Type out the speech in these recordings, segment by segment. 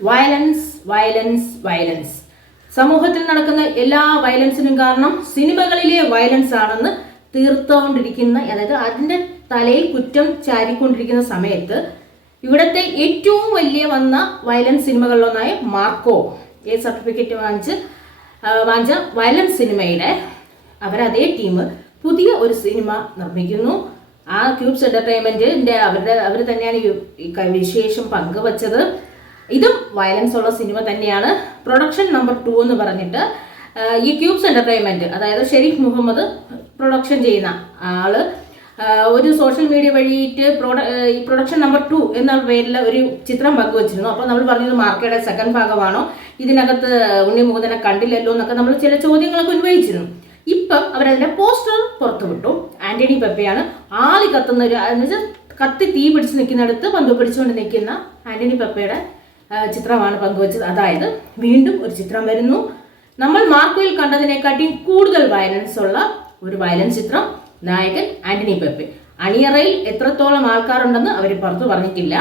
Violence violence violence. സമൂഹത്തിൽ നടക്കുന്ന എല്ലാ വയലൻസിനും കാരണം സിനിമകളിലെ വയലൻസ് ആണെന്ന് തീർത്തുകൊണ്ടിരിക്കുന്ന, അതായത് അതിൻ്റെ തലയിൽ കുറ്റം ചാരിക്കൊണ്ടിരിക്കുന്ന സമയത്ത് ഇവിടുത്തെ ഏറ്റവും വലിയ വന്ന വയലൻസ് സിനിമകളിലൊന്നായ മാർക്കോ സർട്ടിഫിക്കറ്റ് വാങ്ങിച്ച വയലൻസ് സിനിമയുടെ അവരതേ ടീം പുതിയ ഒരു സിനിമ നിർമ്മിക്കുന്നു. ആ ക്യൂബ്സ് എന്റർടൈൻമെന്റിന്റെ അവർ തന്നെയാണ് ഈ വിശേഷം പങ്കുവച്ചത്. ഇതും വയലൻസ് ഉള്ള സിനിമ തന്നെയാണ്. പ്രൊഡക്ഷൻ നമ്പർ 2 എന്ന് പറഞ്ഞിട്ട് ഈ ക്യൂബ്സ് എന്റർടൈൻമെന്റ്, അതായത് ഷെരീഫ് മുഹമ്മദ് പ്രൊഡക്ഷൻ ചെയ്യുന്ന ആള് ഒരു സോഷ്യൽ മീഡിയ വഴിയിട്ട് ഈ പ്രൊഡക്ഷൻ നമ്പർ 2 എന്ന പേരിൽ ഒരു ചിത്രം പങ്കുവച്ചിരുന്നു. അപ്പോൾ നമ്മൾ പറഞ്ഞത് മാർക്കയുടെ സെക്കൻഡ് ഭാഗമാണോ, ഇതിനകത്ത് ഉണ്ണി മുകുന്ദനെ കണ്ടില്ലല്ലോ എന്നൊക്കെ നമ്മൾ ചില ചോദ്യങ്ങളൊക്കെ ഉന്നയിച്ചിരുന്നു. ഇപ്പം അവരതിന്റെ പോസ്റ്റർ പുറത്തുവിട്ടു. ആന്റണി പെപ്പയാണ് ആളി കത്തുന്ന ഒരു, എന്നുവെച്ചാൽ കത്തി തീ പിടിച്ച് നിൽക്കുന്നിടത്ത് പന്തു പിടിച്ചുകൊണ്ട് നിൽക്കുന്ന ആന്റണി പെപ്പയുടെ ചിത്രമാണ് പങ്കുവച്ചത്. അതായത് വീണ്ടും ഒരു ചിത്രം വരുന്നു. നമ്മൾ മാർക്കോയിൽ കണ്ടതിനെക്കാട്ടിയും കൂടുതൽ വയലൻസ് ഉള്ള ഒരു വയലൻസ് ചിത്രം. നായകൻ ആന്റണി പെപ്പെ. അണിയറയിൽ എത്രത്തോളം ആൾക്കാരുണ്ടെന്ന് അവർ പുറത്തു പറഞ്ഞിട്ടില്ല.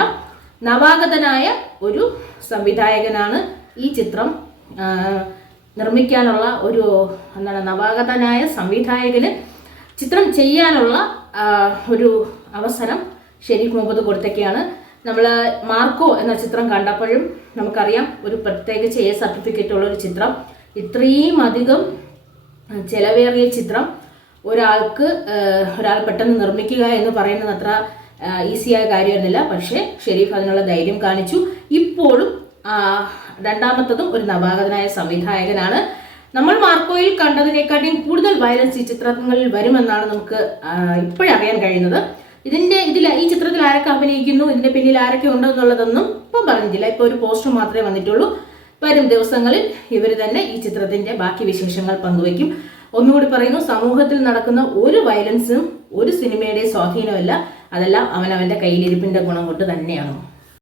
നവാഗതനായ ഒരു സംവിധായകനാണ് ഈ ചിത്രം നിർമ്മിക്കാനുള്ള നവാഗതനായ സംവിധായകന് ചിത്രം ചെയ്യാനുള്ള ഒരു അവസരം ഷെരീഫ് മുഹമ്മദ് കൊടുത്തൊക്കെയാണ്. നമ്മൾ മാർക്കോ എന്ന ചിത്രം കണ്ടപ്പോഴും നമുക്കറിയാം, ഒരു പ്രത്യേകിച്ച് സർട്ടിഫിക്കറ്റ് ഉള്ള ഒരു ചിത്രം, ഇത്രയും അധികം ചെലവേറിയ ചിത്രം ഒരാൾ പെട്ടെന്ന് നിർമ്മിക്കുക എന്ന് പറയുന്നത് അത്ര ഈസിയായ കാര്യമൊന്നുമില്ല. പക്ഷേ ഷെരീഫ് അതിനുള്ള ധൈര്യം കാണിച്ചു. ഇപ്പോഴും രണ്ടാമത്തതും ഒരു നവാഗതനായ സംവിധായകനാണ്. നമ്മൾ മാർക്കോയിൽ കണ്ടതിനെക്കാട്ടിയും കൂടുതൽ വയലൻസ് ഈ ചിത്രങ്ങളിൽ വരുമെന്നാണ് നമുക്ക് ഇപ്പോഴറിയാൻ കഴിയുന്നത്. ഈ ചിത്രത്തിൽ ആരൊക്കെ അഭിനയിക്കുന്നു, ഇതിന്റെ പിന്നിൽ ആരൊക്കെ ഉണ്ടോ എന്നുള്ളതൊന്നും ഇപ്പം പറഞ്ഞിട്ടില്ല. ഇപ്പോൾ ഒരു പോസ്റ്റർ മാത്രമേ വന്നിട്ടുള്ളൂ. വരും ദിവസങ്ങളിൽ ഇവർ തന്നെ ഈ ചിത്രത്തിന്റെ ബാക്കി വിശേഷങ്ങൾ പങ്കുവയ്ക്കും. ഒന്നുകൂടി പറയുന്നു, സമൂഹത്തിൽ നടക്കുന്ന ഒരു വയലൻസും ഒരു സിനിമയുടെ സ്വാധീനമല്ല, അതെല്ലാം അവനവന്റെ കയ്യിലിരിപ്പിന്റെ ഗുണം കൊണ്ട് തന്നെയാണ്.